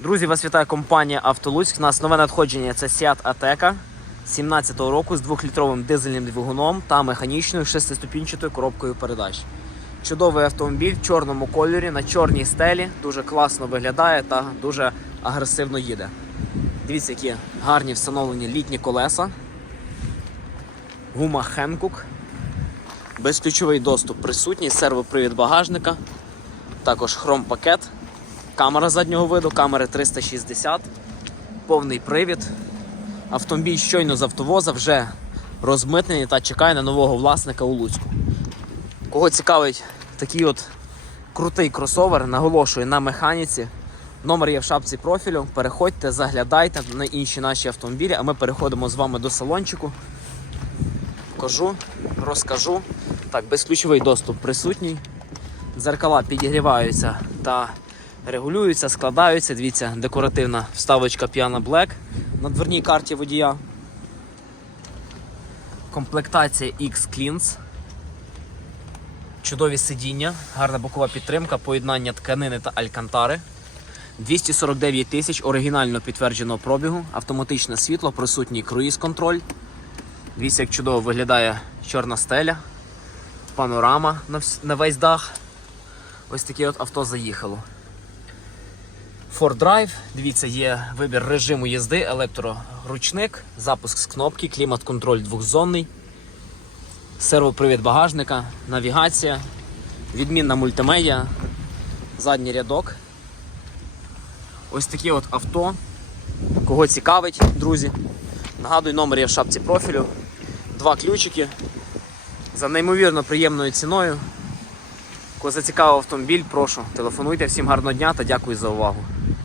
Друзі, вас вітає компанія Автолуцьк. У нас нове надходження це Seat Ateca 17-го року з 2-літровим дизельним двигуном та механічною шестиступінчатою коробкою передач. Чудовий автомобіль в чорному кольорі на чорній стелі, дуже класно виглядає та дуже агресивно їде. Дивіться, які гарні встановлені літні колеса. Гума Хенкук. Безключовий доступ присутній, сервопривід багажника, також хром-пакет, камера заднього виду, камери 360, повний привід. Автомобіль щойно з автовоза вже розмитнений та чекає на нового власника у Луцьку. Кого цікавить такий от крутий кросовер, наголошую на механіці. Номер є в шапці профілю. Переходьте, заглядайте на інші наші автомобілі, а ми переходимо з вами до салончику. Покажу, розкажу. Так, безключовий доступ присутній. Дзеркала підігріваються та регулюються, складаються. Дивіться, декоративна вставочка Piano Black на дверній карті водія. Комплектація X-Cleans. Чудові сидіння, гарна бокова підтримка, поєднання тканини та алькантари. 249 тисяч оригінально підтвердженого пробігу, автоматичне світло, присутній круїз-контроль. Дивіться, як чудово виглядає чорна стеля, панорама на, весь дах. Ось таке от авто заїхало. Ford Drive, дивіться, є вибір режиму їзди, електроручник, запуск з кнопки, клімат-контроль двохзонний, сервопривід багажника, навігація, відмінна мультимедіа, задній рядок. Ось таке от авто. Кого цікавить, друзі. Нагадую, номер є в шапці профілю. Два ключики за неймовірно приємною ціною. Кого зацікавив автомобіль, прошу, телефонуйте. Всім гарного дня та дякую за увагу.